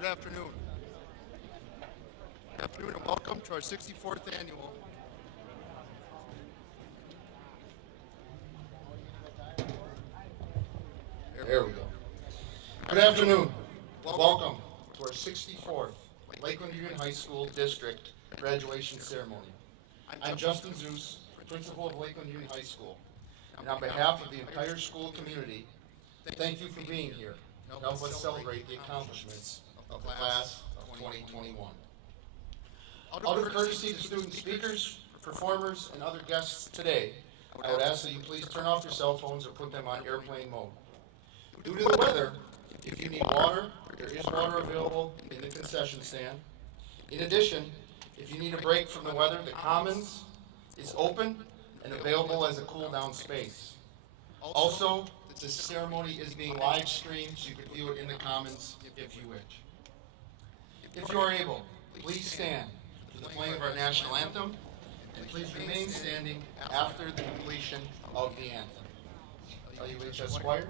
Good afternoon. Good afternoon and welcome to our 64th annual. There we go. Good afternoon. Welcome to our 64th Lakeland Union High School District graduation ceremony. I'm Justin Zeus, principal of Lakeland Union High School. And on behalf of the entire school community, thank you for being here to help us celebrate the accomplishments of the class of 2021. Out of courtesy to student speakers, performers, and other guests today, I would ask that you please turn off your cell phones or put them on airplane mode. Due to the weather, if you need water, there is water available in the concession stand. In addition, if you need a break from the weather, the Commons is open and available as a cool-down space. Also, this ceremony is being live streamed, so you can view it in the Commons if you wish. If you are able, please stand for the playing of our national anthem, and please remain standing after the completion of the anthem. LUHS Choir.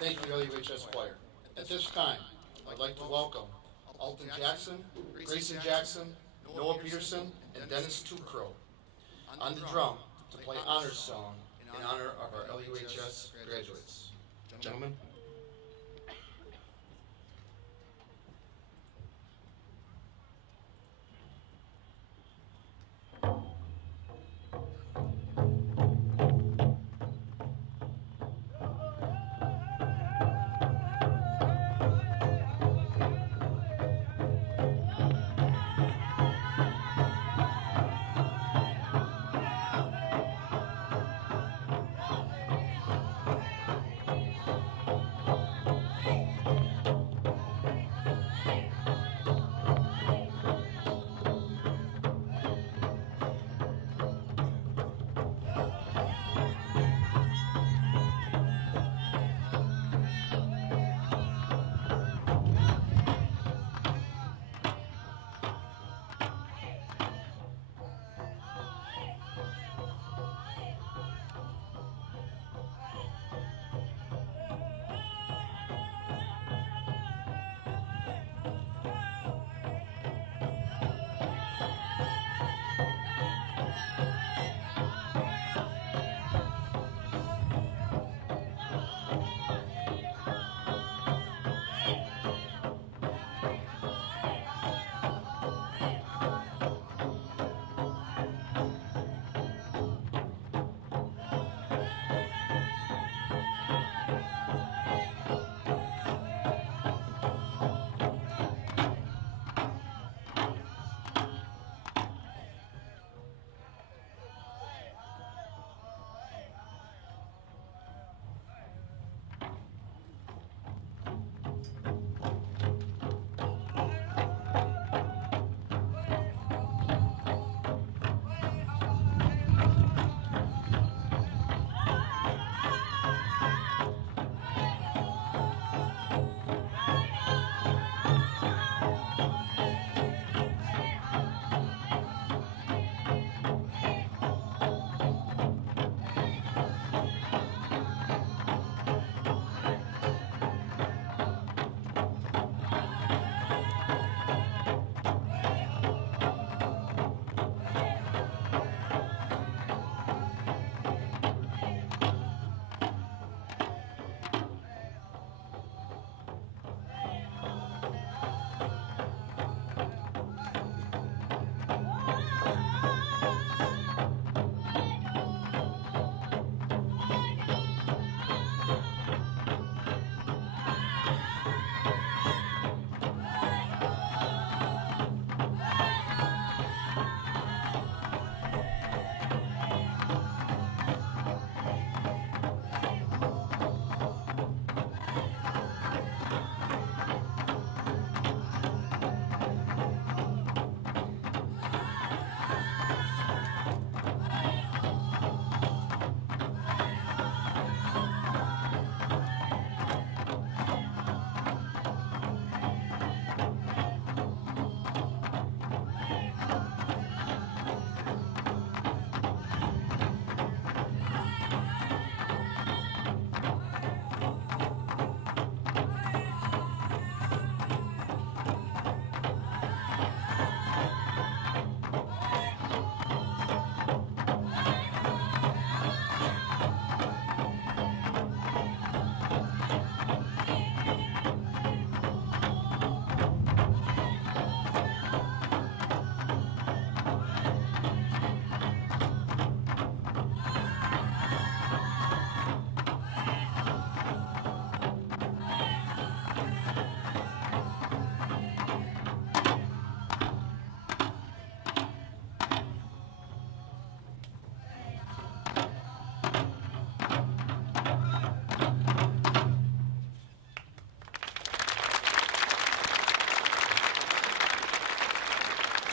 Thank you, LUHS Choir. At this time, I'd like to welcome Alton Jackson, Grayson Jackson, Noah Peterson, and Dennis Tukrow on the drum to play honors song in honor of our LUHS graduates. Gentlemen.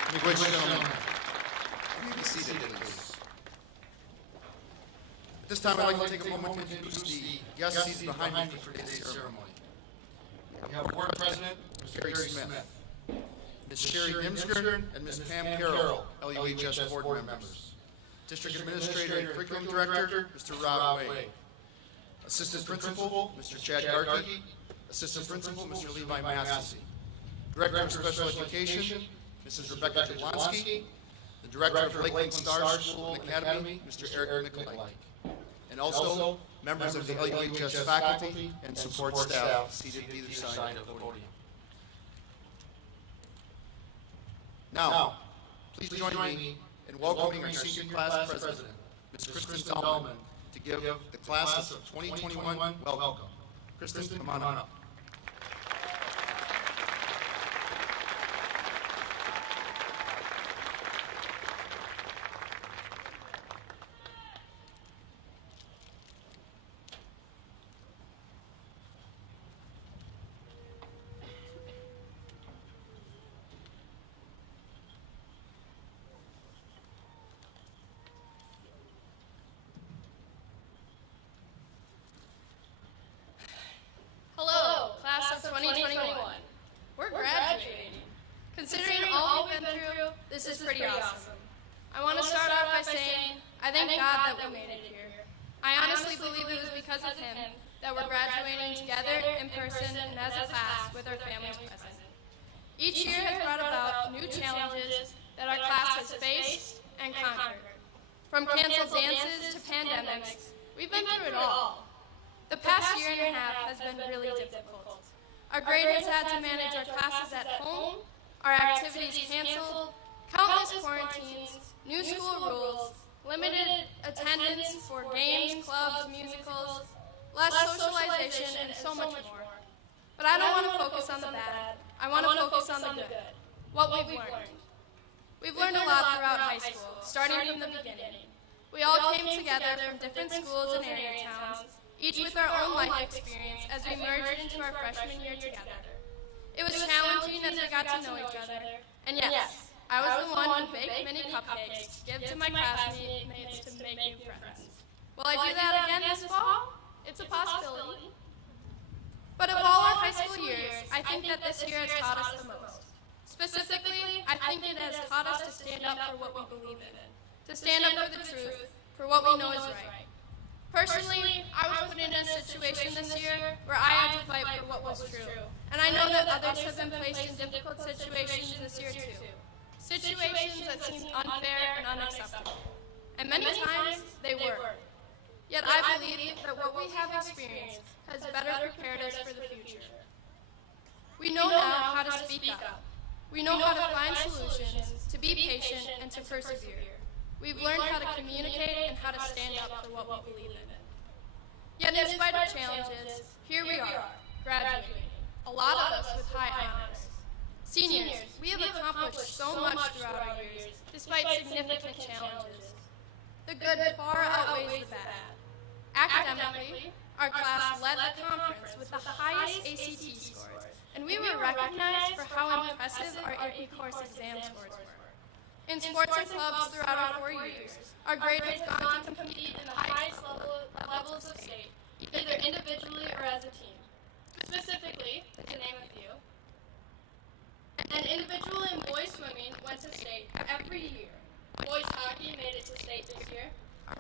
Which gentlemen? You may be seated, please. At this time, I'd like to take a moment to introduce the guests seated behind me for today's ceremony. We have Board President, Mr. Gary Smith, Ms. Sherry Dimsker, and Ms. Pam Carroll, LUHS Board members. District Administrator and Curriculum Director, Mr. Rob Way. Assistant Principal, Mr. Chad Garkey. Assistant Principal, Mr. Levi Massey. Director of Special Education, Mrs. Rebecca Jablonski. The Director of Lakeland Star School and Academy, Mr. Eric Nicolai. And also, members of the LUHS faculty and support staff seated either side of the podium. Now, please join me in welcoming our senior class president, Ms. Kristen Dahlman, to give the class of 2021 welcome. Kristen, come on up. Hello, class of 2021. We're graduating. Considering all we've been through, this is pretty awesome. I want to start off by saying, I thank God that we made it here. I honestly believe it was because of him that we're graduating together in person and as a class with our families present. Each year has brought about new challenges that our class has faced and conquered. From canceled dances to pandemics, we've been through it all. The past year and a half has been really difficult. Our graders had to manage our classes at home, our activities canceled, countless quarantines, new school rules, limited attendance for games, clubs, musicals, less socialization, and so much more. But I don't want to focus on the bad. I want to focus on the good, what we've learned. We've learned a lot throughout high school, starting from the beginning. We all came together from different schools and area towns, each with our own life experience as we merged into our freshman year together. It was challenging as we got to know each other, and yes, I was the one who baked mini cupcakes to give to my classmates to make new friends. Will I do that again this fall? It's a possibility. But of all our high school years, I think that this year has taught us the most. Specifically, I think it has taught us to stand up for what we believe in, to stand up for the truth, for what we know is right. Personally, I was put in a situation this year where I had to fight for what was true. And I know that others have been placed in difficult situations this year too. Situations that seemed unfair and unacceptable. And many times, they were. Yet I believe that what we have experienced has better prepared us for the future. We know now how to speak up. We know how to find solutions, to be patient, and to persevere. We've learned how to communicate and how to stand up for what we believe in. Yet in spite of challenges, here we are, graduating, a lot of us with high honors. Seniors, we have accomplished so much throughout our years, despite significant challenges. The good far outweighs the bad. Academically, our class led the conference with the highest ACT scores, and we were recognized for how impressive our AP course exam scores were. In sports and clubs throughout our 4 years, our grades have gone to compete in the highest levels of state, either individually or as a team. Specifically, to name a few, an individual in boys swimming went to state every year. Boys hockey made it to state this year.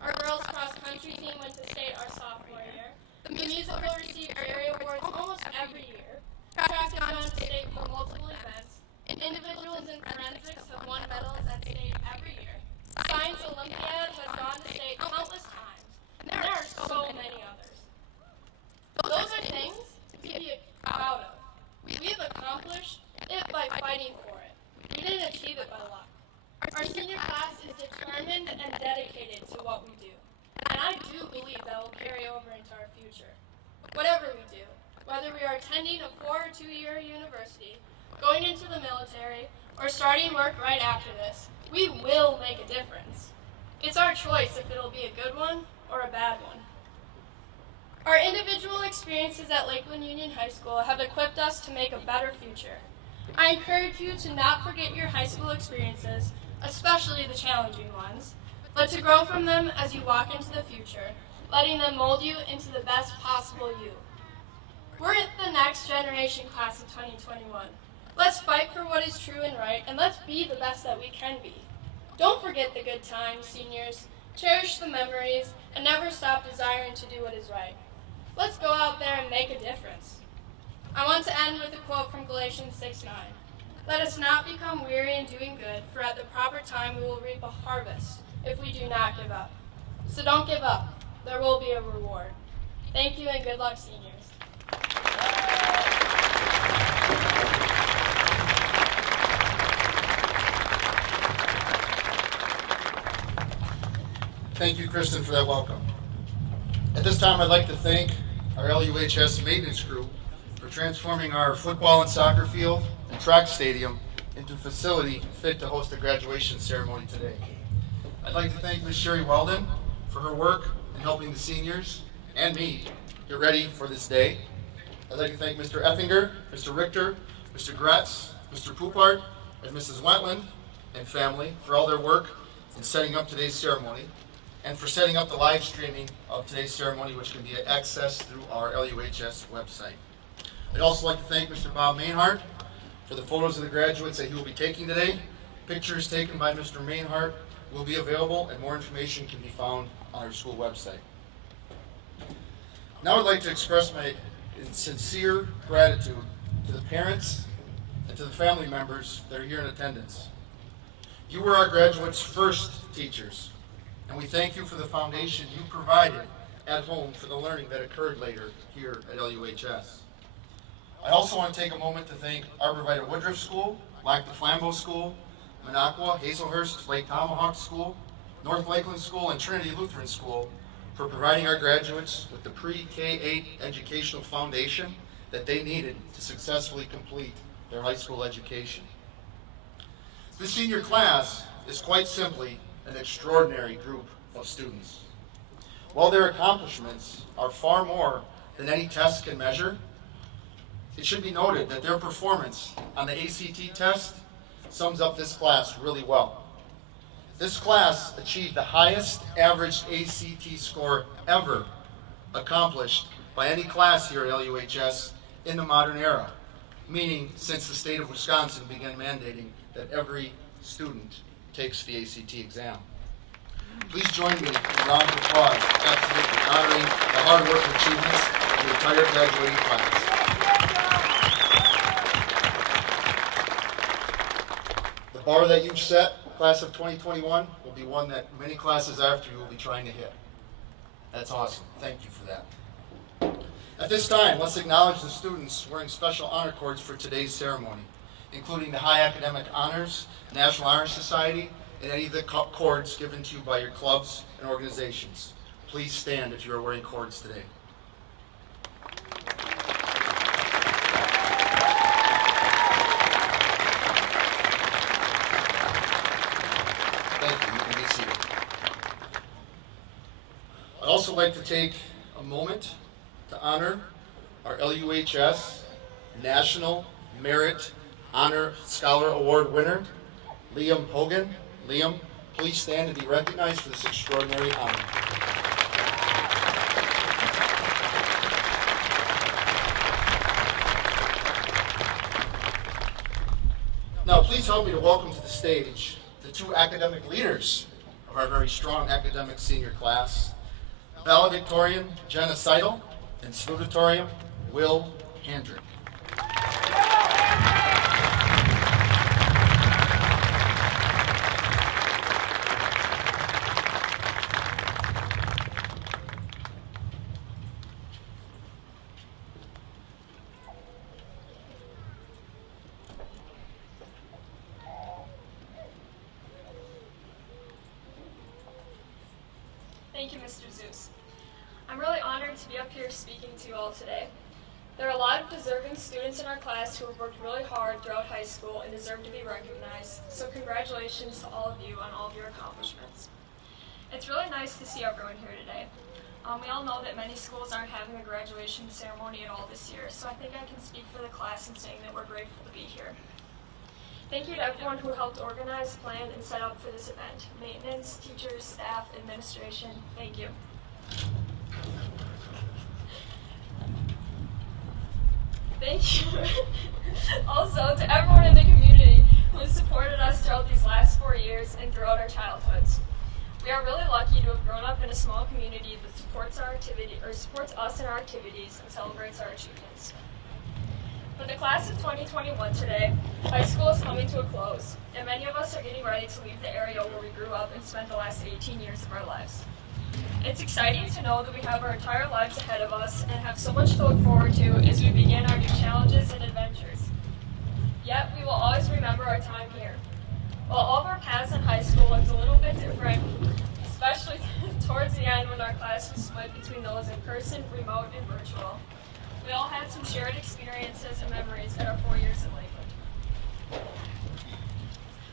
Our girls cross country team went to state our sophomore year. The musical received area awards almost every year. Track has gone to state for multiple events. And individuals in forensics have won medals at state every year. Science Olympiad has gone to state countless times. And there are so many others. Those are things to be proud of. We've accomplished it by fighting for it. We didn't achieve it by luck. Our senior class is determined and dedicated to what we do. And I do believe that will carry over into our future. Whatever we do, whether we are attending a 4 or 2 year university, going into the military, or starting work right after this, we will make a difference. It's our choice if it'll be a good one or a bad one. Our individual experiences at Lakeland Union High School have equipped us to make a better future. I encourage you to not forget your high school experiences, especially the challenging ones, but to grow from them as you walk into the future, letting them mold you into the best possible you. We're the next generation class of 2021. Let's fight for what is true and right, and let's be the best that we can be. Don't forget the good times, seniors. Cherish the memories, and never stop desiring to do what is right. Let's go out there and make a difference. I want to end with a quote from Galatians 6:9. Let us not become weary in doing good, for at the proper time we will reap a harvest if we do not give up. So don't give up. There will be a reward. Thank you and good luck, seniors. Thank you, Kristen, for that welcome. At this time, I'd like to thank our LUHS maintenance crew for transforming our football and soccer field and track stadium into a facility fit to host a graduation ceremony today. I'd like to thank Ms. Sherry Weldon for her work in helping the seniors and me get ready for this day. I'd like to thank Mr. Effinger, Mr. Richter, Mr. Gretz, Mr. Poupart, and Mrs. Wentland and family for all their work in setting up today's ceremony, and for setting up the live streaming of today's ceremony, which can be accessed through our LUHS website. I'd also like to thank Mr. Bob Mainhart for the photos of the graduates that he will be taking today. Pictures taken by Mr. Mainhart will be available, and more information can be found on our school website. Now I'd like to express my sincere gratitude to the parents and to the family members that are here in attendance. You were our graduates' first teachers, and we thank you for the foundation you provided at home for the learning that occurred later here at LUHS. I also want to take a moment to thank Arborvita Woodruff School, Lac du Flambeau School, Minocqua, Hazelhurst, Lake Tomahawk School, North Lakeland School, and Trinity Lutheran School for providing our graduates with the pre-K-8 educational foundation that they needed to successfully complete their high school education. This senior class is quite simply an extraordinary group of students. While their accomplishments are far more than any test can measure, it should be noted that their performance on the ACT test sums up this class really well. This class achieved the highest average ACT score ever accomplished by any class here at LUHS in the modern era, meaning since the state of Wisconsin began mandating that every student takes the ACT exam. Please join me in a round of applause, absolutely honoring the hard work and achievements of the entire graduating class. The bar that you've set, class of 2021, will be one that many classes after you will be trying to hit. That's awesome. Thank you for that. At this time, let's acknowledge the students wearing special honor cords for today's ceremony, including the High Academic Honors, National Honor Society, and any of the cords given to you by your clubs and organizations. Please stand if you are wearing cords today. Thank you. You can be seated. I'd also like to take a moment to honor our LUHS National Merit Honor Scholar Award winner, Liam Hogan. Liam, please stand and be recognized for this extraordinary honor. Now, please help me to welcome to the stage the two academic leaders of our very strong academic senior class, valedictorian Jenna Seidel and salutatorian Will Handrick. Thank you, Mr. Zeus. I'm really honored to be up here speaking to you all today. There are a lot of deserving students in our class who have worked really hard throughout high school and deserve to be recognized, so congratulations to all of you on all of your accomplishments. It's really nice to see everyone here today. We all know that many schools aren't having a graduation ceremony at all this year, so I think I can speak for the class in saying that we're grateful to be here. Thank you to everyone who helped organize, plan, and set up for this event. Maintenance, teachers, staff, administration, thank you. Thank you also to everyone in the community who has supported us throughout these last 4 years and throughout our childhoods. We are really lucky to have grown up in a small community that supports us in our activities and celebrates our achievements. For the class of 2021 today, high school is coming to a close, and many of us are getting ready to leave the area where we grew up and spent the last 18 years of our lives. It's exciting to know that we have our entire lives ahead of us and have so much to look forward to as we begin our new challenges and adventures. Yet, we will always remember our time here. While all of our paths in high school looked a little bit different, especially towards the end when our class was split between those in person, remote, and virtual, we all had some shared experiences and memories in our 4 years in Lakeland.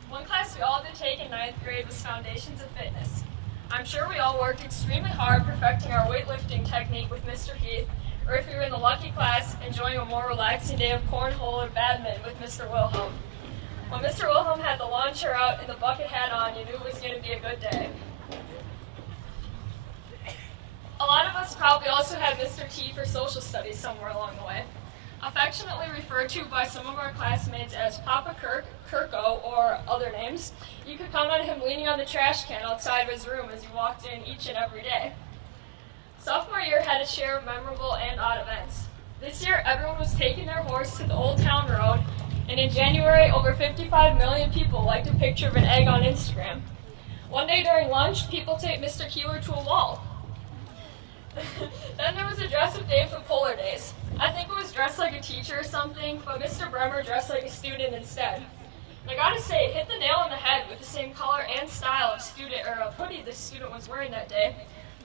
One class we all did take in 9th grade was Foundations of Fitness. I'm sure we all worked extremely hard perfecting our weightlifting technique with Mr. Heath, or if you were in the lucky class, enjoying a more relaxing day of cornhole or badminton with Mr. Wilhelm. When Mr. Wilhelm had the lawn chair out and the bucket hat on, you knew it was going to be a good day. A lot of us probably also had Mr. T for social studies somewhere along the way. Affectionately referred to by some of our classmates as Papa Kirk, Kirko, or other names, you could count on him leaning on the trash can outside of his room as you walked in each and every day. Sophomore year had its share of memorable and odd events. This year, everyone was taking their horse to the Old Town Road, and in January, over 55 million people liked a picture of an egg on Instagram. One day during lunch, people take Mr. Keeler to a wall. Then there was a dress-up day for Polar Days. I think it was dressed like a teacher or something, but Mr. Bremer dressed like a student instead. And I gotta say, it hit the nail on the head with the same color and style of hoodie the student was wearing that day.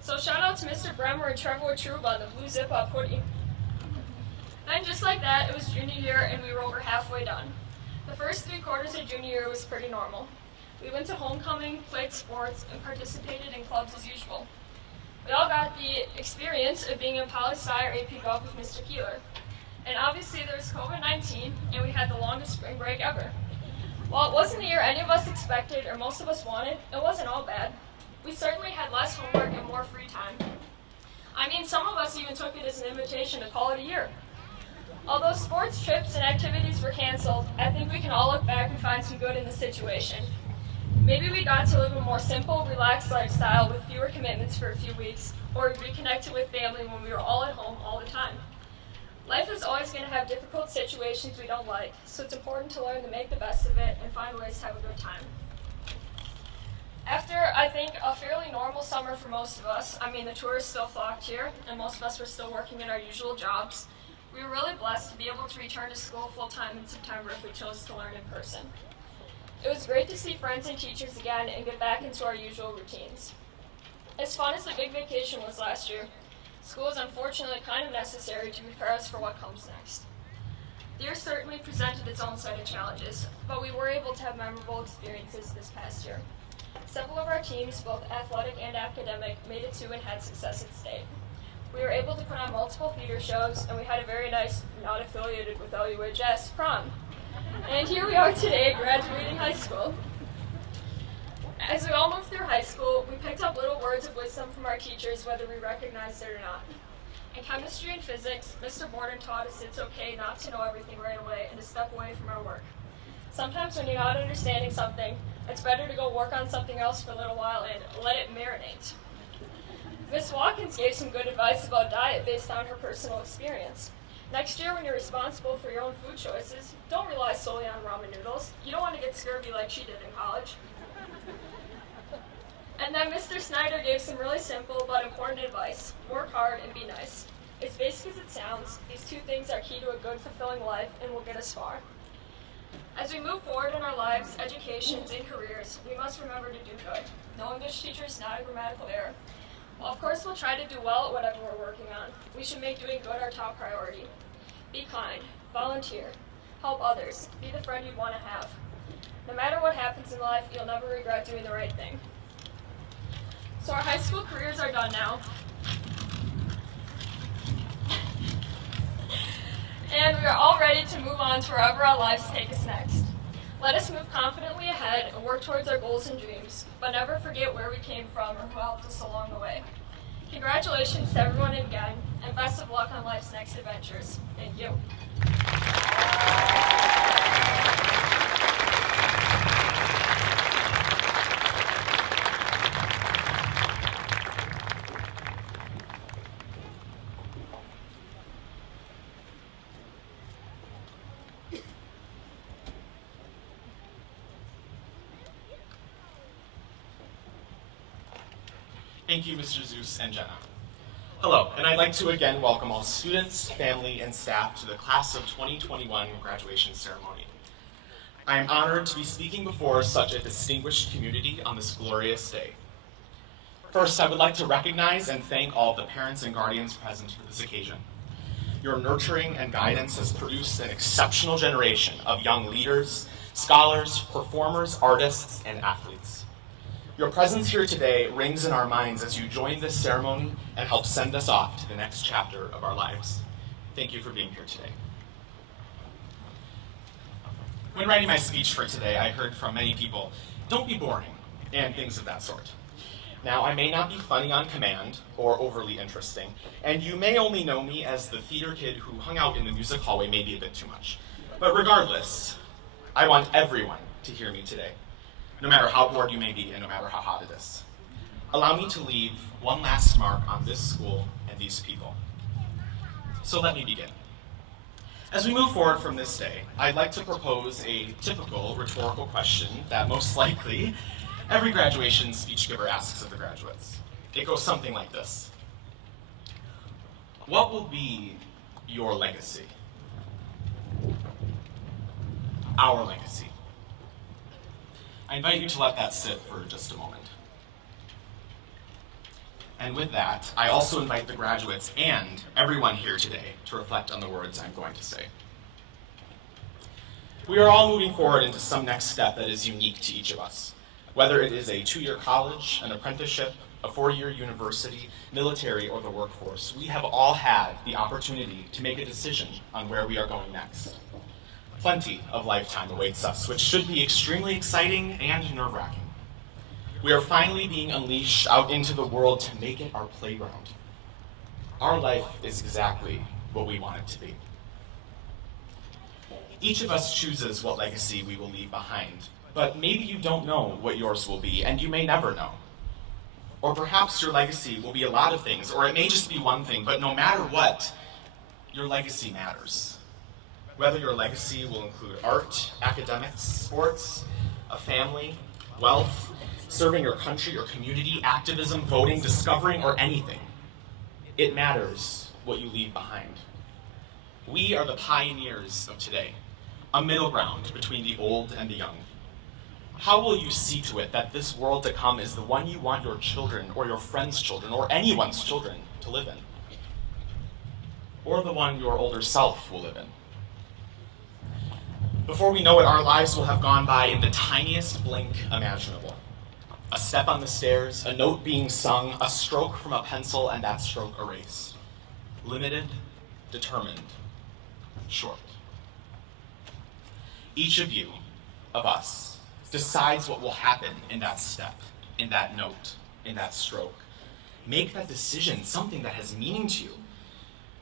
So shout out to Mr. Bremer and Trevor Trube on the blue zip-up hoodie. Then just like that, it was junior year and we were over halfway done. The first 3 quarters of junior year was pretty normal. We went to homecoming, played sports, and participated in clubs as usual. We all got the experience of being in poli-sci or AP Golf with Mr. Keeler. And obviously there was COVID-19, and we had the longest spring break ever. While it wasn't the year any of us expected or most of us wanted, it wasn't all bad. We certainly had less homework and more free time. I mean, some of us even took it as an invitation to call it a year. Although sports trips and activities were canceled, I think we can all look back and find some good in the situation. Maybe we got to live a more simple, relaxed lifestyle with fewer commitments for a few weeks, or reconnected with family when we were all at home all the time. Life is always going to have difficult situations we don't like, so it's important to learn to make the best of it and find ways to have a good time. After, I think, a fairly normal summer for most of us, I mean the tourists still flocked here, and most of us were still working in our usual jobs, we were really blessed to be able to return to school full-time in September if we chose to learn in person. It was great to see friends and teachers again and get back into our usual routines. As fun as the big vacation was last year, school is unfortunately kind of necessary to prepare us for what comes next. The year certainly presented its own set of challenges, but we were able to have memorable experiences this past year. Several of our teams, both athletic and academic, made it to and had success at state. We were able to put on multiple theater shows, and we had a very nice, not affiliated with LUHS, prom. And here we are today, graduating high school. As we all moved through high school, we picked up little words of wisdom from our teachers, whether we recognized it or not. In chemistry and physics, Mr. Borden taught us it's okay not to know everything right away and to step away from our work. Sometimes when you're not understanding something, it's better to go work on something else for a little while and let it marinate. Ms. Watkins gave some good advice about diet based on her personal experience. Next year, when you're responsible for your own food choices, don't rely solely on ramen noodles. You don't want to get scurvy like she did in college. And then Mr. Snyder gave some really simple but important advice. Work hard and be nice. As basic as it sounds, these 2 things are key to a good, fulfilling life and will get us far. As we move forward in our lives, educations, and careers, we must remember to do good. No English teacher is not a grammatical error. While of course we'll try to do well at whatever we're working on, we should make doing good our top priority. Be kind, volunteer, help others, be the friend you want to have. No matter what happens in life, you'll never regret doing the right thing. So our high school careers are done now. And we are all ready to move on to wherever our lives take us next. Let us move confidently ahead and work towards our goals and dreams, but never forget where we came from or who helped us along the way. Congratulations to everyone again, and best of luck on life's next adventures. Thank you. Thank you, Mr. Zeus and Jenna. Hello, and I'd like to again welcome all students, family, and staff to the Class of 2021 graduation ceremony. I am honored to be speaking before such a distinguished community on this glorious day. First, I would like to recognize and thank all of the parents and guardians present for this occasion. Your nurturing and guidance has produced an exceptional generation of young leaders, scholars, performers, artists, and athletes. Your presence here today rings in our minds as you join this ceremony and help send us off to the next chapter of our lives. Thank you for being here today. When writing my speech for today, I heard from many people, "Don't be boring," and things of that sort. Now, I may not be funny on command or overly interesting, and you may only know me as the theater kid who hung out in the music hallway maybe a bit too much. But regardless, I want everyone to hear me today, no matter how bored you may be and no matter how hot it is. Allow me to leave one last mark on this school and these people. So let me begin. As we move forward from this day, I'd like to propose a typical rhetorical question that most likely every graduation speech giver asks of the graduates. It goes something like this. What will be your legacy? Our legacy. I invite you to let that sit for just a moment. And with that, I also invite the graduates and everyone here today to reflect on the words I'm going to say. We are all moving forward into some next step that is unique to each of us. Whether it is a 2-year college, an apprenticeship, a 4-year university, military, or the workforce, we have all had the opportunity to make a decision on where we are going next. Plenty of lifetime awaits us, which should be extremely exciting and nerve-wracking. We are finally being unleashed out into the world to make it our playground. Our life is exactly what we want it to be. Each of us chooses what legacy we will leave behind, but maybe you don't know what yours will be, and you may never know. Or perhaps your legacy will be a lot of things, or it may just be one thing, but no matter what, your legacy matters. Whether your legacy will include art, academics, sports, a family, wealth, serving your country or community, activism, voting, discovering, or anything, it matters what you leave behind. We are the pioneers of today, a middle ground between the old and the young. How will you see to it that this world to come is the one you want your children or your friends' children or anyone's children to live in? Or the one your older self will live in? Before we know it, our lives will have gone by in the tiniest blink imaginable. A step on the stairs, a note being sung, a stroke from a pencil, and that stroke erased. Limited, determined, short. Each of you, of us, decides what will happen in that step, in that note, in that stroke. Make that decision something that has meaning to you.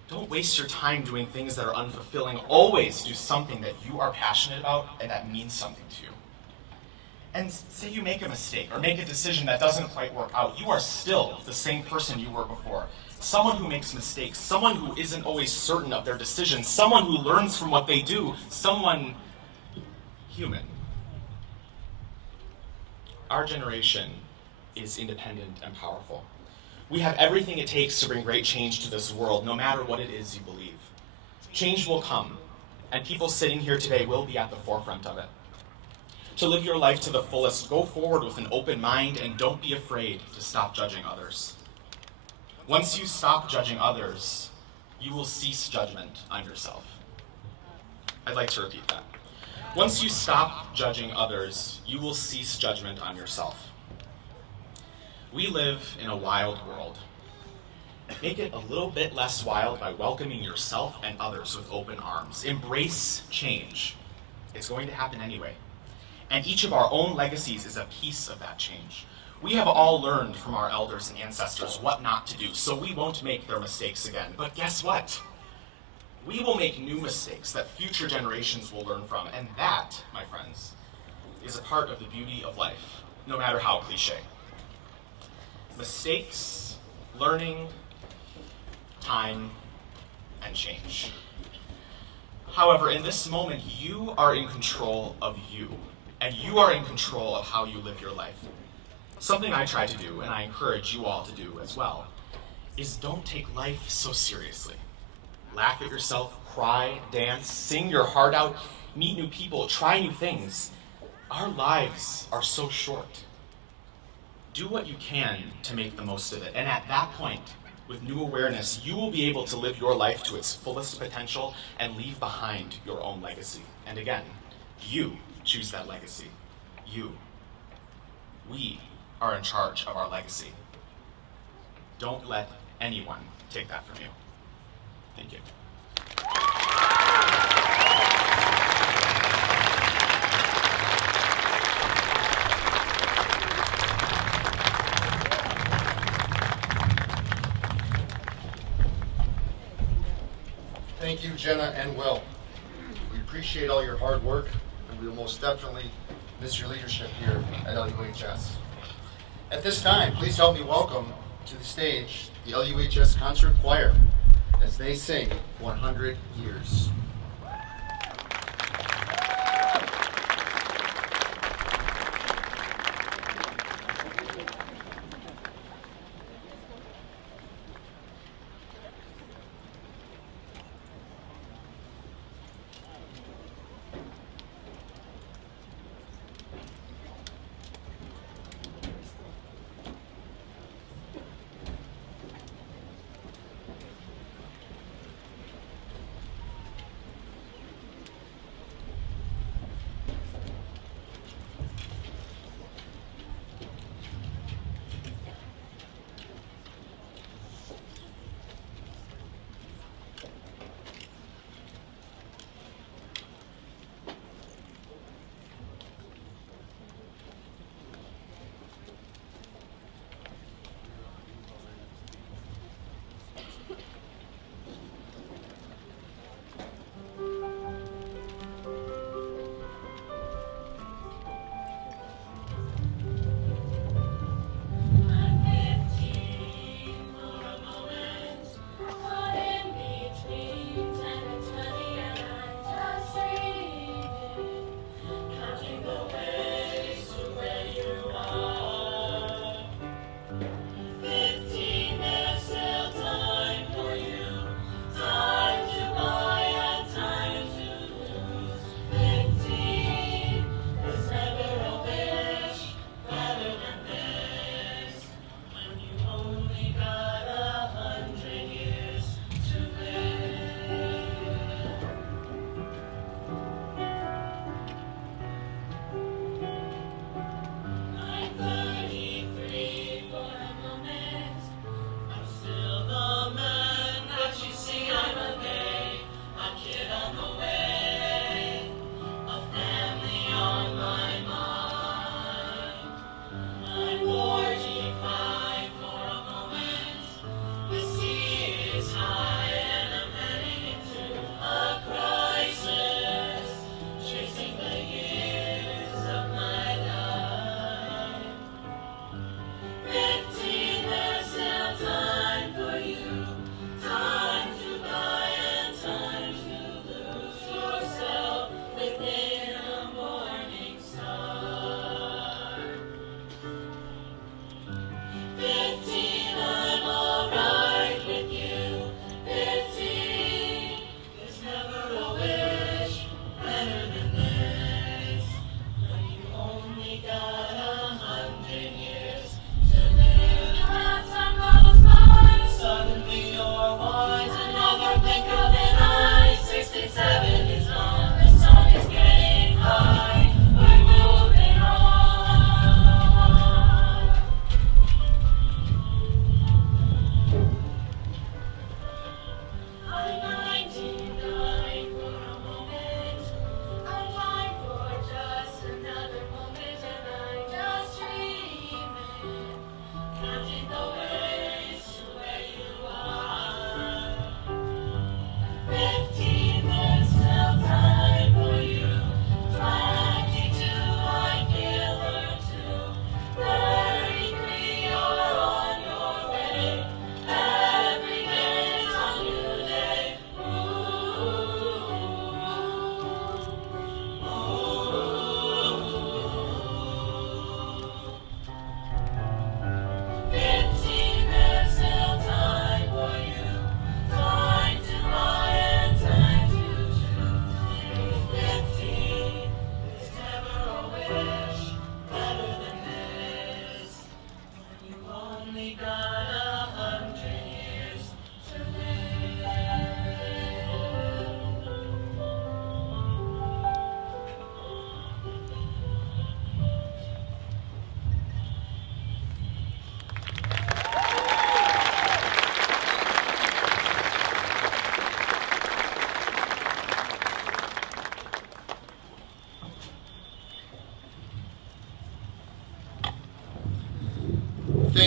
Don't waste your time doing things that are unfulfilling. Always do something that you are passionate about and that means something to you. And say you make a mistake or make a decision that doesn't quite work out. You are still the same person you were before. Someone who makes mistakes, someone who isn't always certain of their decisions, someone who learns from what they do, someone human. Our generation is independent and powerful. We have everything it takes to bring great change to this world, no matter what it is you believe. Change will come, and people sitting here today will be at the forefront of it. To live your life to the fullest, go forward with an open mind and don't be afraid to stop judging others. Once you stop judging others, you will cease judgment on yourself. I'd like to repeat that. Once you stop judging others, you will cease judgment on yourself. We live in a wild world. Make it a little bit less wild by welcoming yourself and others with open arms. Embrace change. It's going to happen anyway. And each of our own legacies is a piece of that change. We have all learned from our elders and ancestors what not to do, so we won't make their mistakes again. But guess what? We will make new mistakes that future generations will learn from, and that, my friends, is a part of the beauty of life, no matter how cliche. Mistakes, learning, time, and change. However, in this moment, you are in control of you, and you are in control of how you live your life. Something I try to do, and I encourage you all to do as well, is don't take life so seriously. Laugh at yourself, cry, dance, sing your heart out, meet new people, try new things. Our lives are so short. Do what you can to make the most of it, and at that point, with new awareness, you will be able to live your life to its fullest potential and leave behind your own legacy. And again, you choose that legacy. You. We are in charge of our legacy. Don't let anyone take that from you. Thank you. Thank you, Jenna and Will. We appreciate all your hard work, and we will most definitely miss your leadership here at LUHS. At this time, please help me welcome to the stage the LUHS Concert Choir as they sing 100 Years.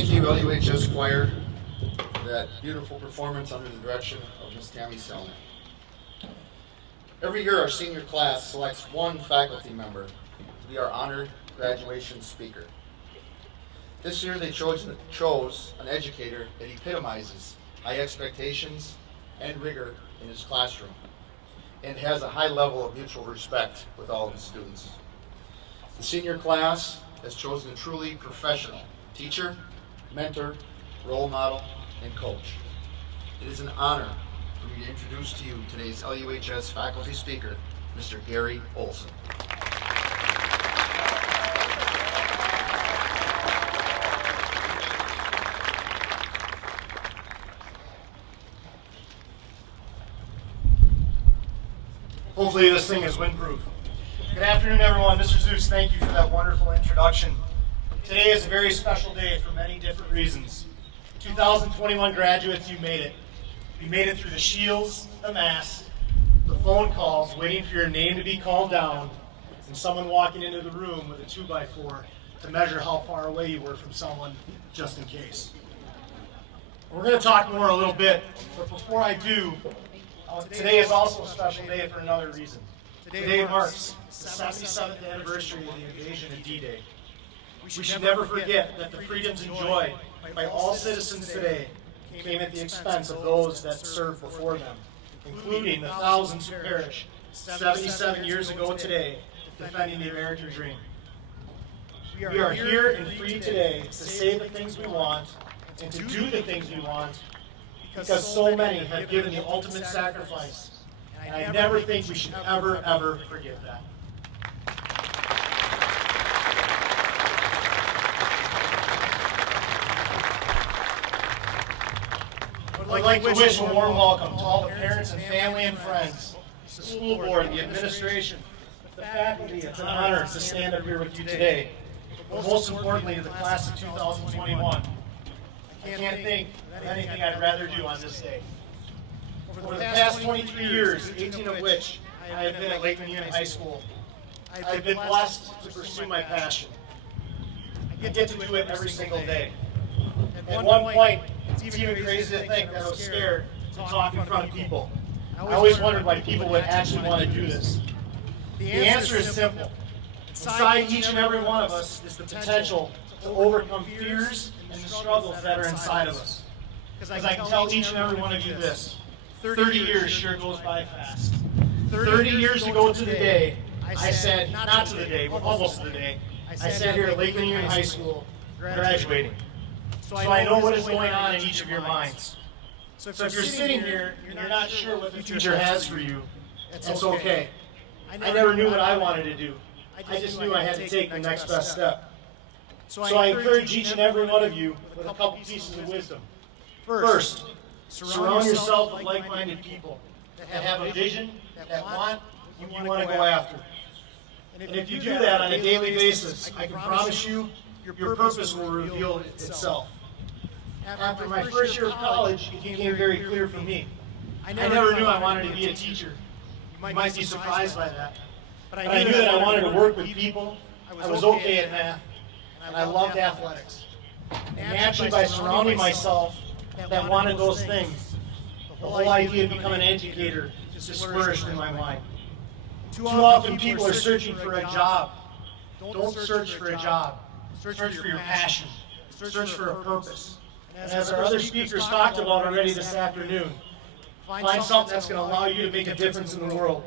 thank you, LUHS Choir, for that beautiful performance under the direction of Ms. Tammy Selnick. Every year, our senior class selects one faculty member to be our honored graduation speaker. This year, they chose an educator that epitomizes high expectations and rigor in his classroom and has a high level of mutual respect with all of his students. The senior class has chosen a truly professional teacher, mentor, role model, and coach. It is an honor for me to introduce to you today's LUHS faculty speaker, Mr. Gary Olson. Hopefully this thing is windproof. Good afternoon, everyone. Mr. Zeus, thank you for that wonderful introduction. Today is a very special day for many different reasons. 2021 graduates, you made it. You made it through the shields, the masks, the phone calls, waiting for your name to be called down, and someone walking into the room with a 2x4 to measure how far away you were from someone, just in case. We're going to talk more a little bit, but before I do, today is also a special day for another reason. Today marks the 77th anniversary of the invasion of D-Day. We should never forget that the freedoms enjoyed by all citizens today came at the expense of those that served before them, including the thousands who perished 77 years ago today defending the American dream. We are here and free today to say the things we want and to do the things we want because so many have given the ultimate sacrifice, and I never think we should ever forget that. I'd like to wish a warm welcome to all the parents and family and friends, the school board, the administration, the faculty. It's an honor to stand up here with you today, but most importantly to the class of 2021. I can't think of anything I'd rather do on this day. Over the past 23 years, 18 of which I have been at Lakeland Union High School, I've been blessed to pursue my passion. I get to do it every single day. At one point, it's even crazy to think that I was scared to talk in front of people. I always wondered why people would actually want to do this. The answer is simple. Inside each and every one of us is the potential to overcome fears and the struggles that are inside of us. Because I can tell each and every one of you this. 30 years sure goes by fast. 30 years ago to the day, I said, not to the day, but almost to the day, I sat here at Lakeland Union High School graduating. So I know what is going on in each of your minds. So if you're sitting here and you're not sure what the future has for you, it's okay. I never knew what I wanted to do. I just knew I had to take the next best step. So I encourage each and every one of you with a couple pieces of wisdom. First, surround yourself with like-minded people that have a vision, that want what you want to go after. And if you do that on a daily basis, I can promise you, your purpose will reveal itself. After my first year of college, it became very clear for me. I never knew I wanted to be a teacher. You might be surprised by that. But I knew that I wanted to work with people, I was okay at math, and I loved athletics. And naturally, by surrounding myself that wanted those things, the whole idea of becoming an educator just flourished in my mind. Too often people are searching for a job. Don't search for a job. Search for your passion. Search for a purpose. And as our other speakers talked about already this afternoon, find something that's going to allow you to make a difference in the world.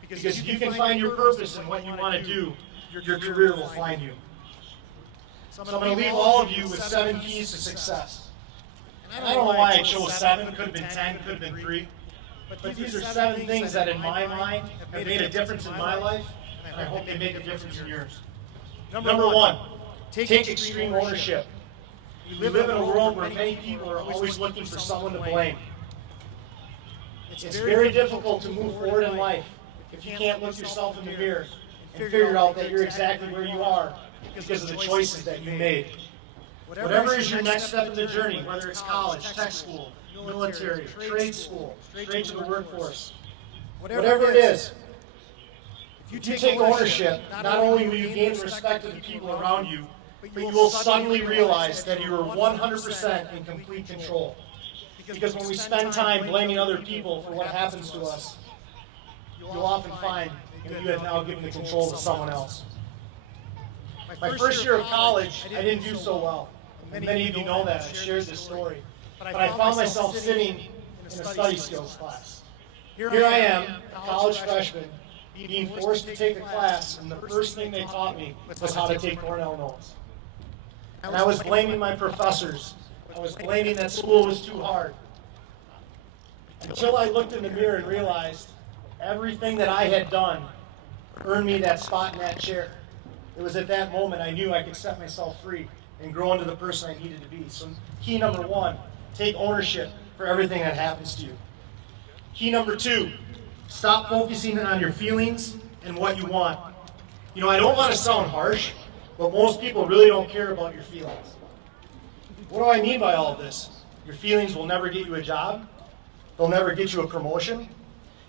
Because if you can find your purpose in what you want to do, your career will find you. So I'm going to leave all of you with 7 keys to success. And I don't know why I chose 7, it could have been 10, it could have been 3. But these are 7 things that in my mind have made a difference in my life, and I hope they make a difference in yours. Number 1, take extreme ownership. We live in a world where many people are always looking for someone to blame. It's very difficult to move forward in life if you can't look yourself in the mirror and figure out that you're exactly where you are because of the choices that you made. Whatever is your next step in the journey, whether it's college, tech school, military, trade school, straight to the workforce, whatever it is, if you take ownership, not only will you gain the respect of the people around you, but you will suddenly realize that you are 100% in complete control. Because when we spend time blaming other people for what happens to us, you'll often find that you have now given the control to someone else. My first year of college, I didn't do so well. Many of you know that. I've shared this story. But I found myself sitting in a study skills class. Here I am, a college freshman, being forced to take a class, and the first thing they taught me was how to take Cornell notes. And I was blaming my professors. I was blaming that school was too hard. Until I looked in the mirror and realized everything that I had done earned me that spot in that chair. It was at that moment I knew I could set myself free and grow into the person I needed to be. So key number 1, take ownership for everything that happens to you. Key number 2, stop focusing on your feelings and what you want. You know, I don't want to sound harsh, but most people really don't care about your feelings. What do I mean by all of this? Your feelings will never get you a job. They'll never get you a promotion.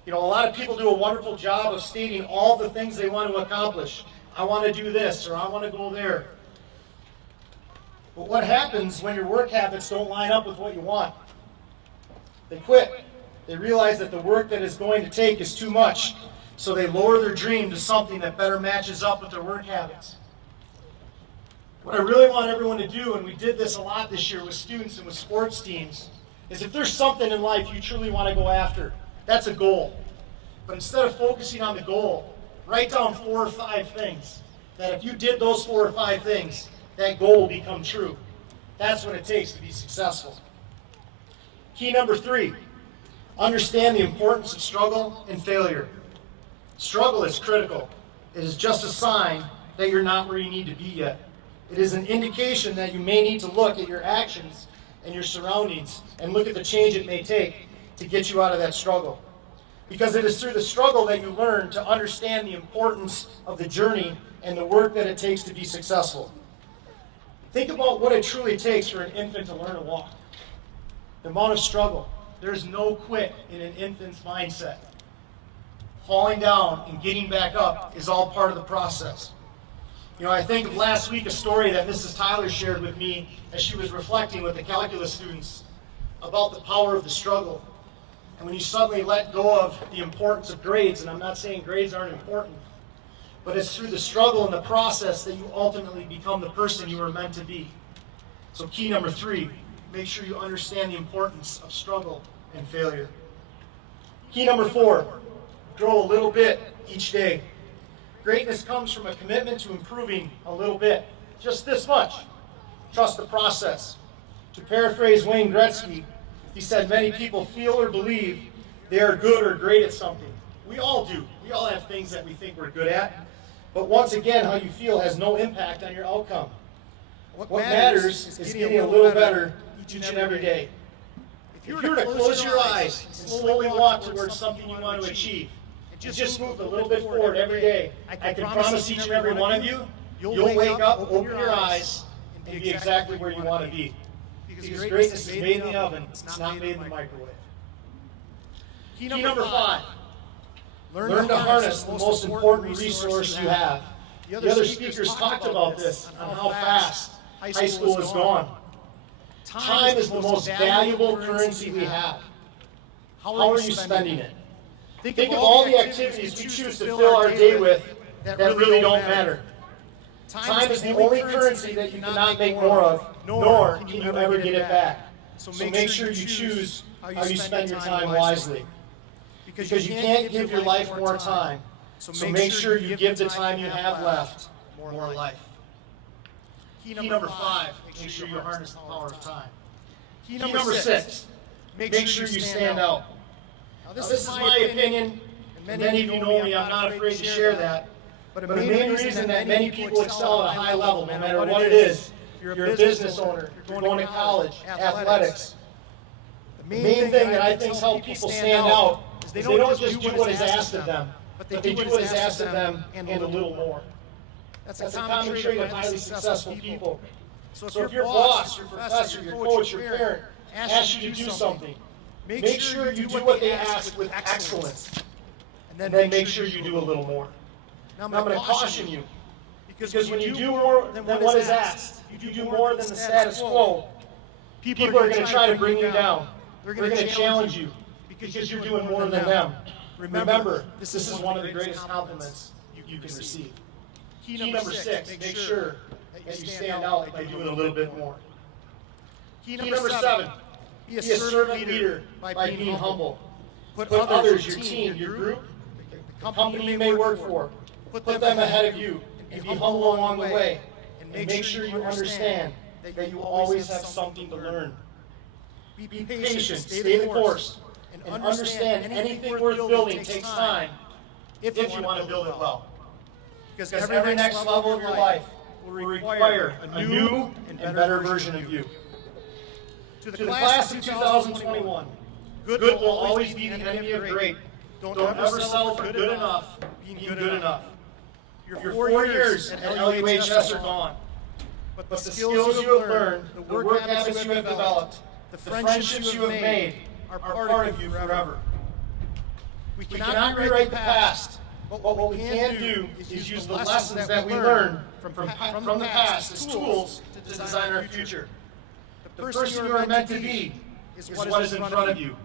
You know, a lot of people do a wonderful job of stating all the things they want to accomplish. I want to do this, or I want to go there. But what happens when your work habits don't line up with what you want? They quit. They realize that the work that is going to take is too much, so they lower their dream to something that better matches up with their work habits. What I really want everyone to do, and we did this a lot this year with students and with sports teams, is if there's something in life you truly want to go after, that's a goal. But instead of focusing on the goal, write down 4 or 5 things that if you did those 4 or 5 things, that goal will become true. That's what it takes to be successful. Key number 3, understand the importance of struggle and failure. Struggle is critical. It is just a sign that you're not where you need to be yet. It is an indication that you may need to look at your actions and your surroundings and look at the change it may take to get you out of that struggle. Because it is through the struggle that you learn to understand the importance of the journey and the work that it takes to be successful. Think about what it truly takes for an infant to learn to walk. The amount of struggle. There's no quit in an infant's mindset. Falling down and getting back up is all part of the process. You know, I think of last week a story that Mrs. Tyler shared with me as she was reflecting with the calculus students about the power of the struggle. And when you suddenly let go of the importance of grades, and I'm not saying grades aren't important, but it's through the struggle and the process that you ultimately become the person you were meant to be. So key number 3, make sure you understand the importance of struggle and failure. Key number 4, grow a little bit each day. Greatness comes from a commitment to improving a little bit, just this much. Trust the process. To paraphrase Wayne Gretzky, he said, many people feel or believe they are good or great at something. We all do. We all have things that we think we're good at. But once again, how you feel has no impact on your outcome. What matters is getting a little better each and every day. If you were to close your eyes and slowly walk towards something you want to achieve, and just move a little bit forward every day, I can promise each and every one of you, you'll wake up, open your eyes, and be exactly where you want to be. Because greatness is made in the oven, it's not made in the microwave. Key number 5. Learn to harness the most important resource you have. The other speakers talked about this, on how fast high school is gone. Time is the most valuable currency we have. How are you spending it? Think of all the activities we choose to fill our day with that really don't matter. Time is the only currency that you cannot make more of, nor can you ever get it back. So make sure you choose how you spend your time wisely. Because you can't give your life more time. So make sure you give the time you have left more life. Key number 5, make sure you harness the power of time. Key number 6, make sure you stand out. Now this is my opinion, and many of you know me, I'm not afraid to share that. But a main reason that many people excel at a high level, no matter what it is, if you're a business owner, if you're going to college, athletics, the main thing that I think helps people stand out is they don't just do what is asked of them, but they do what is asked of them and a little more. That's a common trait of highly successful people. So if your boss, your professor, your coach, your parent asks you to do something, make sure you do what they ask with excellence, and then make sure you do a little more. Now I'm going to caution you, Because when you do more than what is asked, if you do more than the status quo, people are going to try to bring you down. They're going to challenge you because you're doing more than them. Remember, this is one of the greatest compliments you can receive. Key number 6, make sure that you stand out by doing a little bit more. Key number 7, be a servant leader by being humble. Put others, your team, your group, the company you may work for, put them ahead of you and be humble along the way. And make sure you understand that you always have something to learn. Be patient, stay the course, and understand anything worth building takes time if you want to build it well. Because every next level of your life will require a new and better version of you. To the class of 2021, good will always be the enemy of great. Don't ever settle for good enough being good enough. Your 4 years at LUHS are gone. But the skills you have learned, the work habits you have developed, the friendships you have made are part of you forever. We cannot rewrite the past, but what we can do is use the lessons that we learn from the past as tools to design our future. The person you are meant to be is what is in front of you.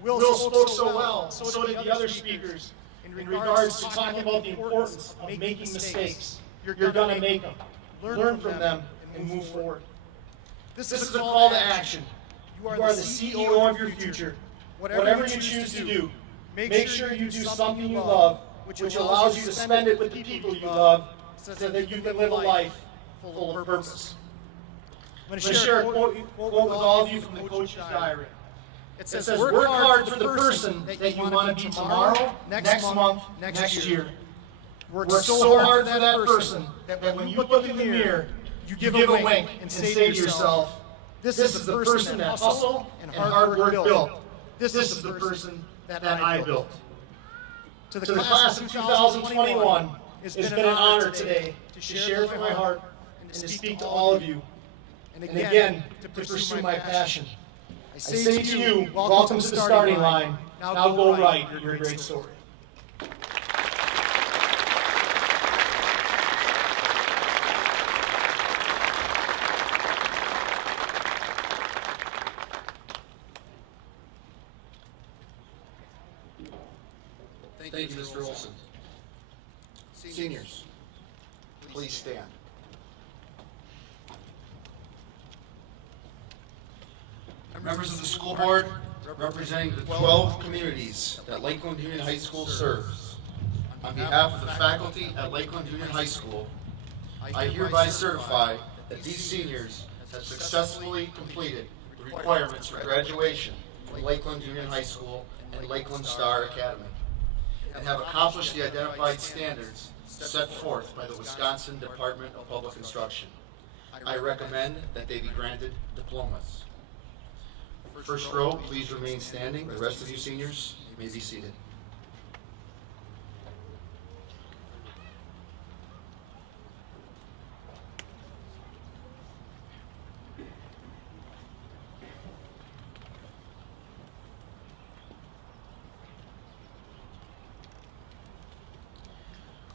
Will spoke so well, so did the other speakers, in regards to talking about the importance of making mistakes. You're going to make them. Learn from them and move forward. This is a call to action. You are the CEO of your future. Whatever you choose to do, make sure you do something you love, which allows you to spend it with the people you love, so that you can live a life full of purpose. I'm going to share a quote with all of you from the Coach's Diary. It says, work hard for the person that you want to be tomorrow, next month, next year. Work so hard for that person that when you look in the mirror, you give a wink and say to yourself, this is the person that hustle and hard work built. This is the person that I built. To the class of 2021, it's been an honor today to share from my heart and to speak to all of you. And again, to pursue my passion. I say to you, welcome to the starting line. Now go write your great story. Thank you, Mr. Olson. Seniors, please stand. Members of the school board representing the 12 communities that Lakeland Union High School serves, on behalf of the faculty at Lakeland Union High School, I hereby certify that these seniors have successfully completed the requirements for graduation from Lakeland Union High School and Lakeland Star Academy, and have accomplished the identified standards set forth by the Wisconsin Department of Public Instruction. I recommend that they be granted diplomas. First row, please remain standing. The rest of you seniors may be seated.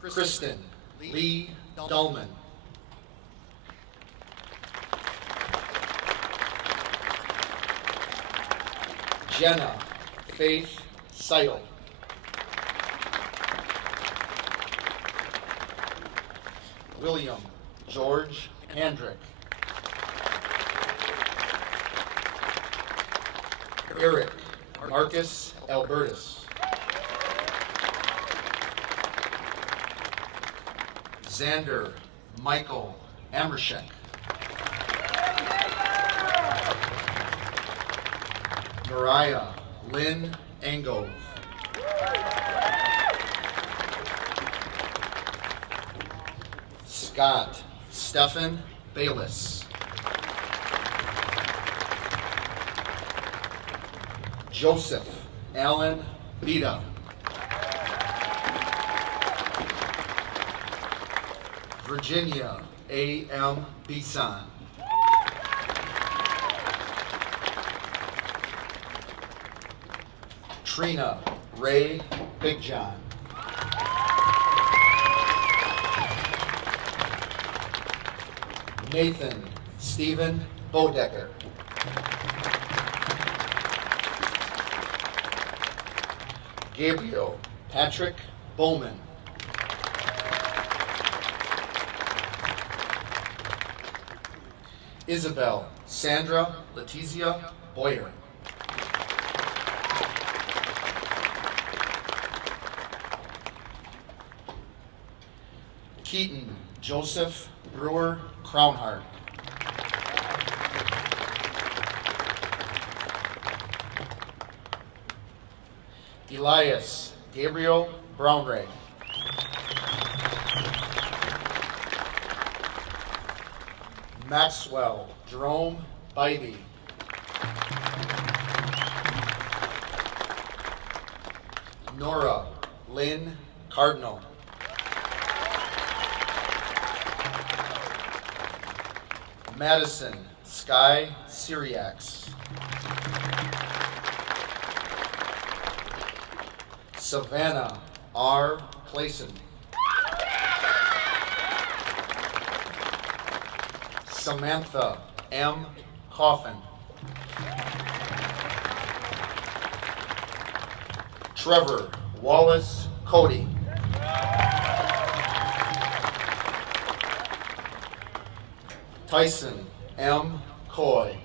Kristen Lee Dullman. Jenna Faith Seidel. William George Handrick. Eric Marcus Albertus. Xander Michael Amershek. Mariah Lynn Angove. Scott Stephen Bayless. Joseph Allen Beda. Virginia A.M. Bisson. Trina Ray Big John. Nathan Stephen Bodecker. Gabriel Patrick Bowman. Isabel Sandra Letizia Boyer. Keaton Joseph Brewer Crownhart. Elias Gabriel Brownray. Maxwell Jerome Bybee. Nora Lynn Cardinal. Madison Sky Syriacs. Savannah R. Clayson. Samantha M. Coffin. Trevor Wallace Cody. Tyson M. Coy.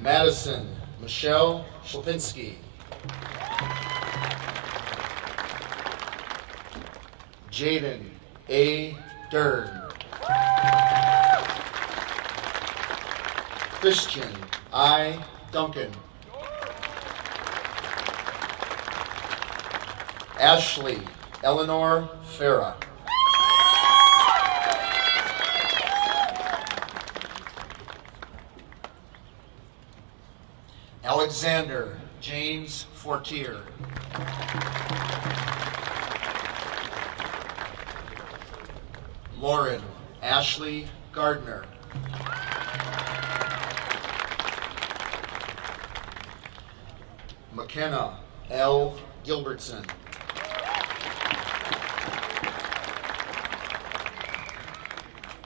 Madison Michelle Shlapinski. Jaden A. Dern. Christian I. Duncan. Ashley Eleanor Farah. Alexander James Fortier. Lauren Ashley Gardner. McKenna L. Gilbertson.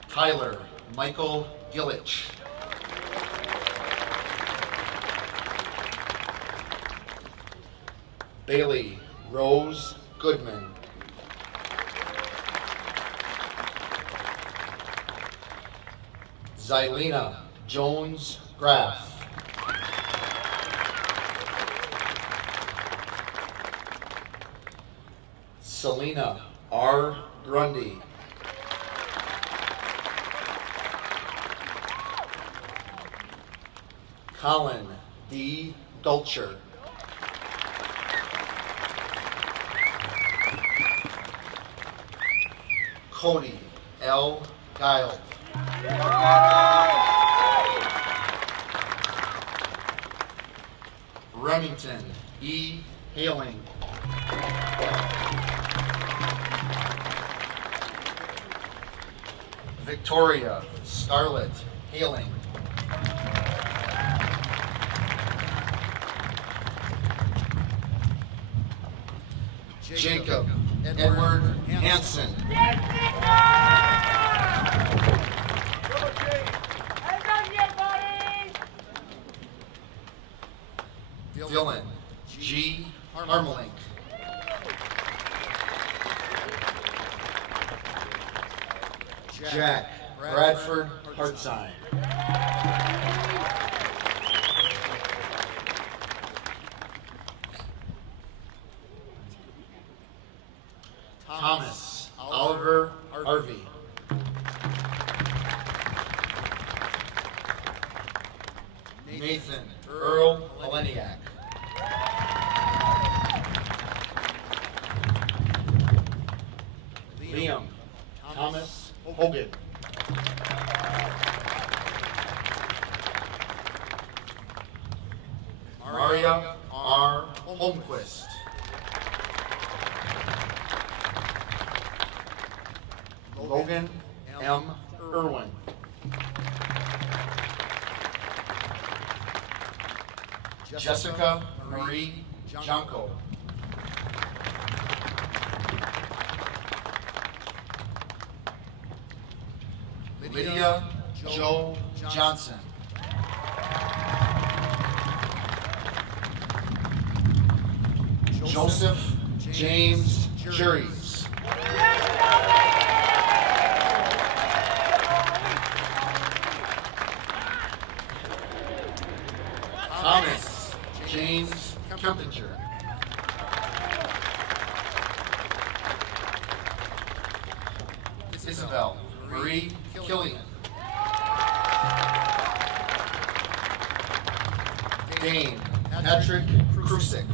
Tyler Michael Gillich. Bailey Rose Goodman. Xylena Jones Graff. Selena R. Grundy. Colin D. Dulcher. Cody L. Guile. Remington E. Haling. Victoria Scarlett Haling. Jacob Edward Hansen. Dylan G. Harmelink. Jack Bradford Hartzine. Thomas Oliver Harvey. Nathan Earl Maleniak. Liam Thomas Hogan. Maria R. Holmquist. Logan M. Irwin. Jessica Marie Janko. Lydia Joe Johnson. Joseph James Juries. Thomas James Kempinger. Isabel Marie Killian. Dane Patrick Krusik.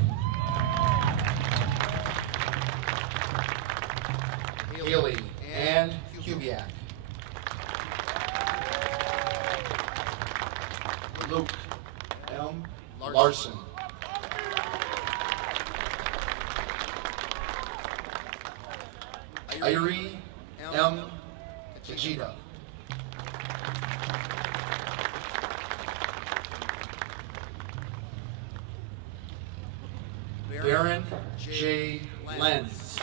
Haley Ann Kubiak. Luke M. Larson. Irie M. Tajita. Baron J. Lenz.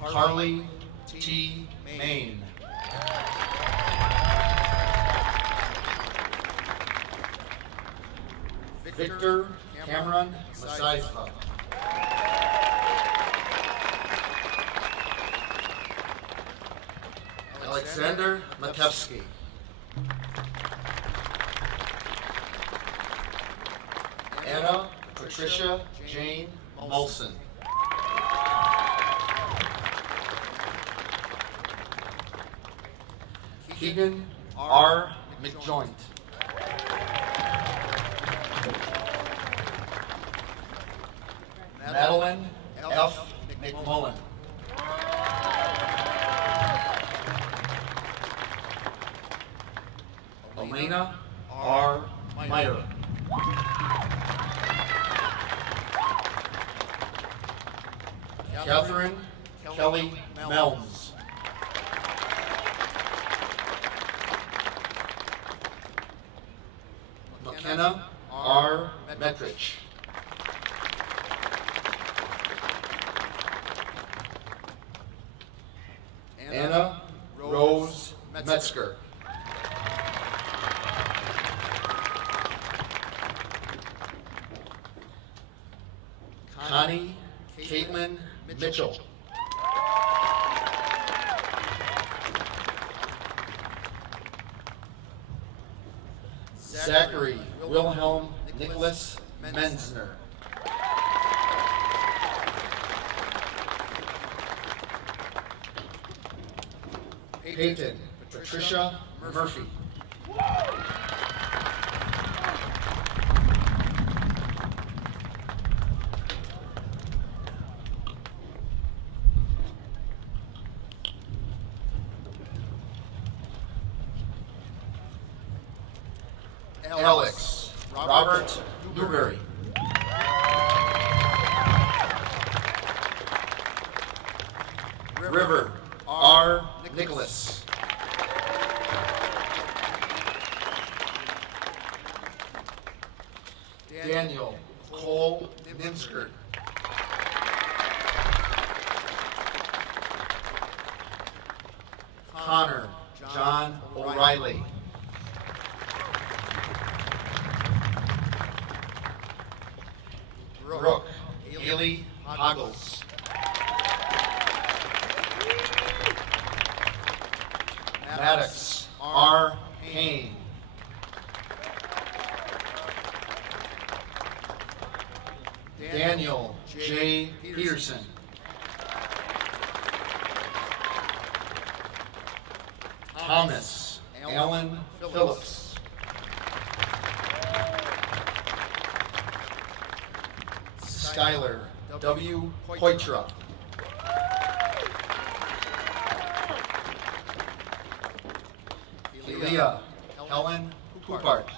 Carly T. Main. Victor Cameron Masaifa. Alexander Matevsky. Anna Patricia Jane Molson. Keegan R. McJoint. Madeline F. McMullen. Elena R. Meyer. Catherine Kelly Melms. McKenna R. Metrich. Anna Rose Metzger. Connie Caitlin Mitchell. Zachary Wilhelm Nicholas Menzner. Peyton Patricia Murphy. Alex Robert Newberry. River R. Nicholas. Daniel Cole Nimskert. Connor John O'Reilly. Brooke Haley Hoggles. Maddox R. Payne. Daniel J. Peterson. Thomas Alan Phillips. Skylar W. Poitra. Leah Helen Poupart.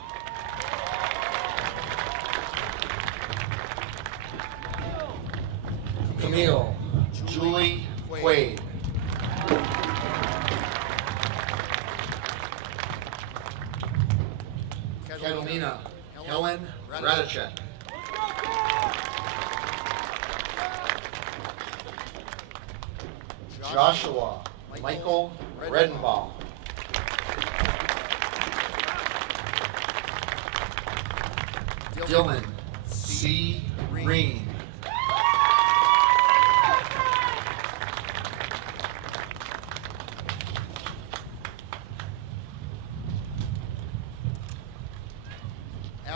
Camille Julie Quaid. Catalina Helen Radicek. Joshua Michael Redenbaugh. Dylan C. Green.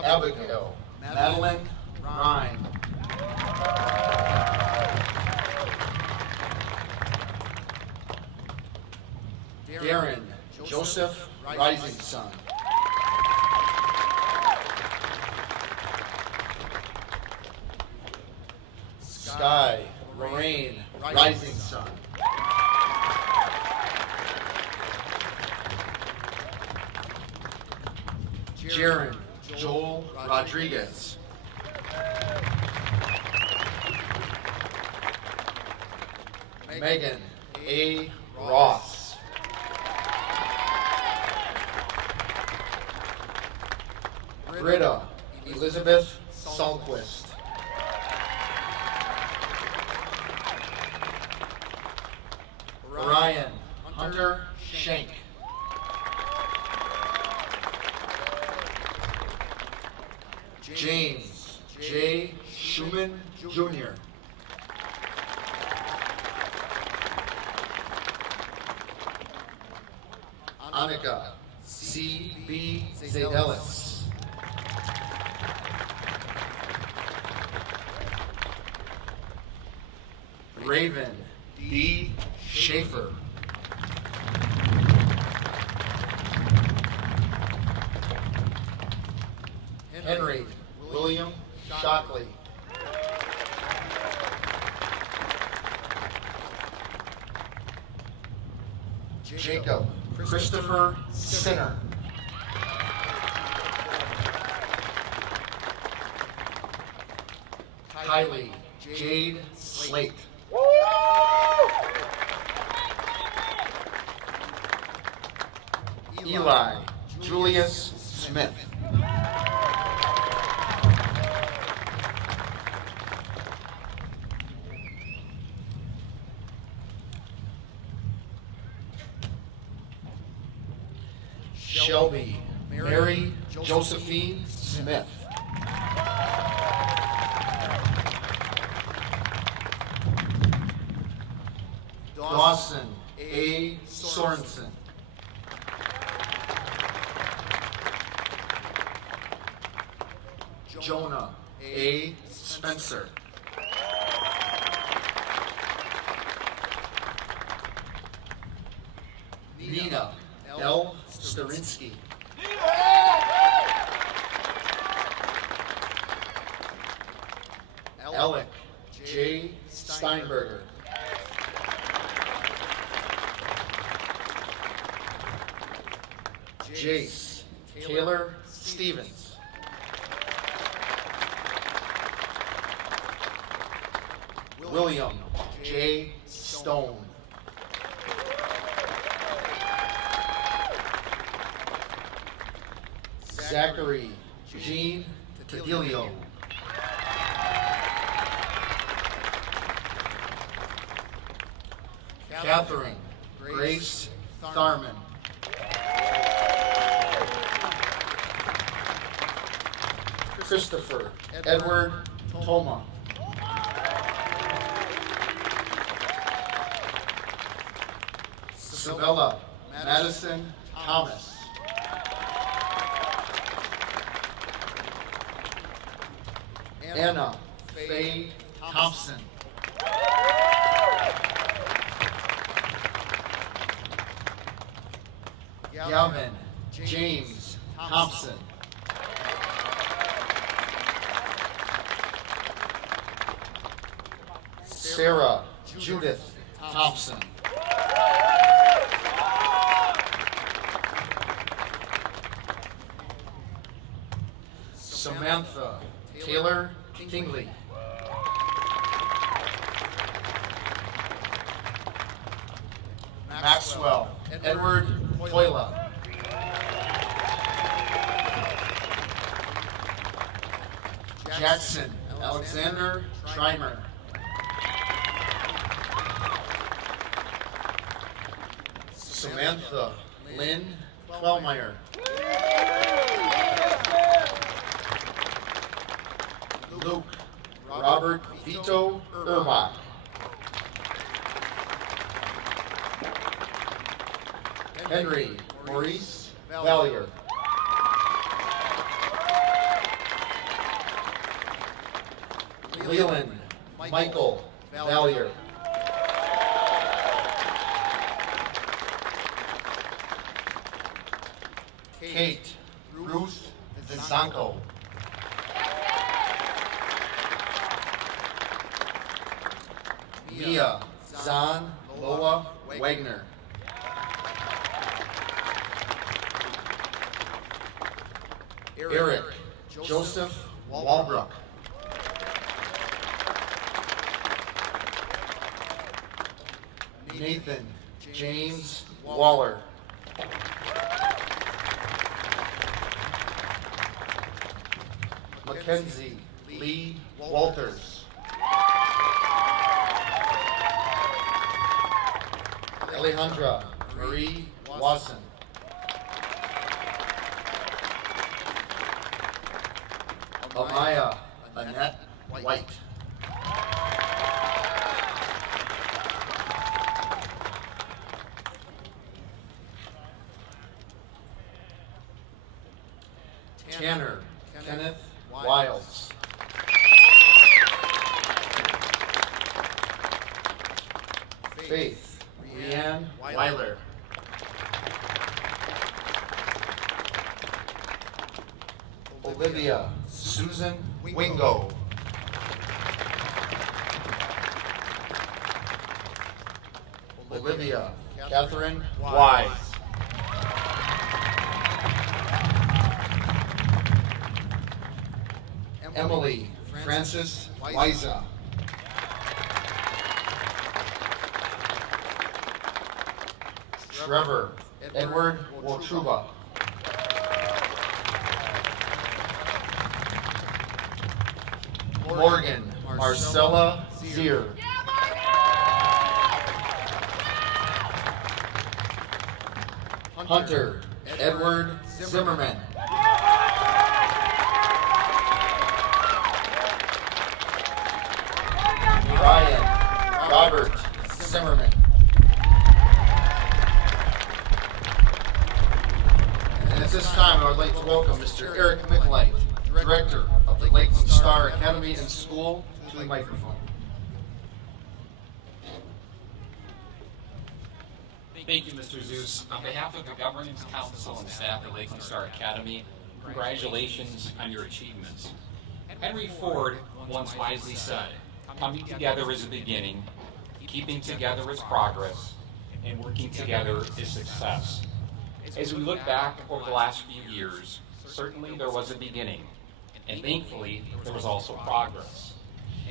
Abigail Madeline Ryan. Darren Joseph Rising Sun. Sky Lorraine Rising Sun. Jaron Joel Rodriguez. Megan A. Ross. Britta Elizabeth Salquist. Ryan Hunter Schenk. James J. Schumann Jr. Annika C. B. Zadelis. Raven D. Schaefer. Henry William Shockley. Jacob Christopher Sinner. Kylie Jade Slate. Eli Julius Smith. Shelby Mary Josephine Smith. Dawson A. Sorensen. Jonah A. Spencer. Nina L. Starinsky. Alec J. Steinberger. Jace Taylor Stevens. William J. Stone. Zachary Jean Tadilio. Catherine Grace Tharman. Christopher Edward Toma. Sabella Madison Thomas. Anna Faye Thompson. Gavin James Thompson. Sarah Judith Thompson. Samantha Taylor Tingley. Maxwell Edward Toila. Jackson Alexander Trimer. Samantha Lynn Klellmeyer. Luke Robert Vito Urbach. Henry Maurice Valier. Leland Michael Valier. Kate Ruth Vinsanko. Mia Zan Loa Wagner. Eric Joseph Walbrook. Nathan James Waller. Mackenzie Lee Walters. Alejandra Marie Wasson. Amaya Annette White. Tanner Kenneth Wiles. Faith Leanne Weiler. Olivia Susan Wingo. Olivia Catherine Wise. Emily Francis Wiza. Trevor Edward Wotruba. Morgan Marcella Zier. Hunter Edward Zimmerman. Ryan Robert Zimmerman. And at this time, I would like to welcome Mr. Eric McLeod, Director of the Lakeland Star Academy and School, to the microphone. Thank you, Mr. Zeus. On behalf of the Governance Council and staff at Lakeland Star Academy, congratulations on your achievements. Henry Ford once wisely said, "Coming together is a beginning, keeping together is progress, and working together is success." As we look back over the last few years, certainly there was a beginning, and thankfully there was also progress.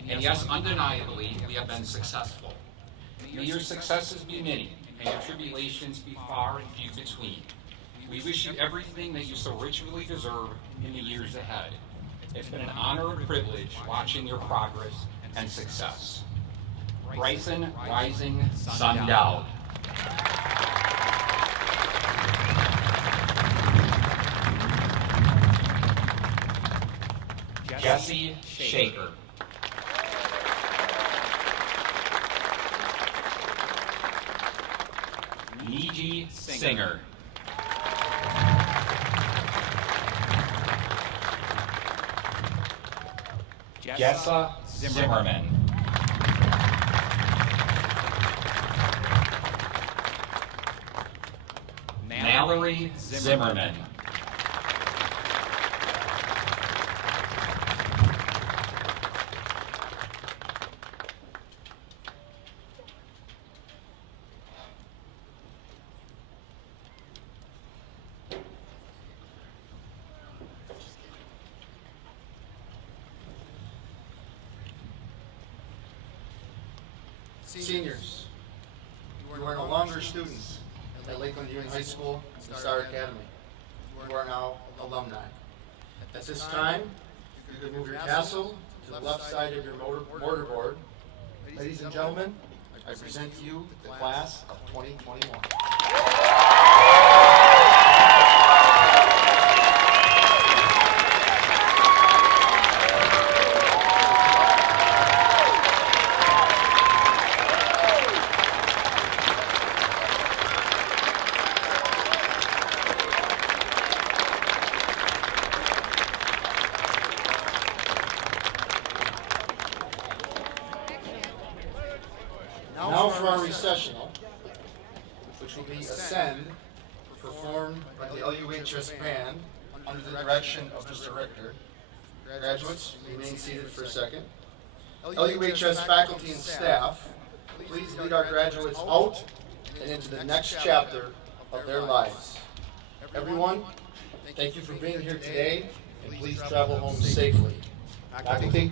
And yes, undeniably, we have been successful. May your successes be many, and your tribulations be far and few between. We wish you everything that you so richly deserve in the years ahead. It's been an honor and privilege watching your progress and success. Bryson Rising Sundowd. Jesse Shaker. Niji Singer. Jessa Zimmerman. Mallory Zimmerman. Seniors, you are no longer students at Lakeland Union High School and Star Academy. You are now alumni. At this time, you can move your tassel to the left side of your mortarboard. Ladies and gentlemen, I present to you the class of 2021. Now for our recessional, which will be Ascend, performed by the LUHS band under the direction of Mr. Richter. Graduates, remain seated for a second. LUHS faculty and staff, please lead our graduates out and into the next chapter of their lives. Everyone, thank you for being here today, and please travel home safely. Faculty,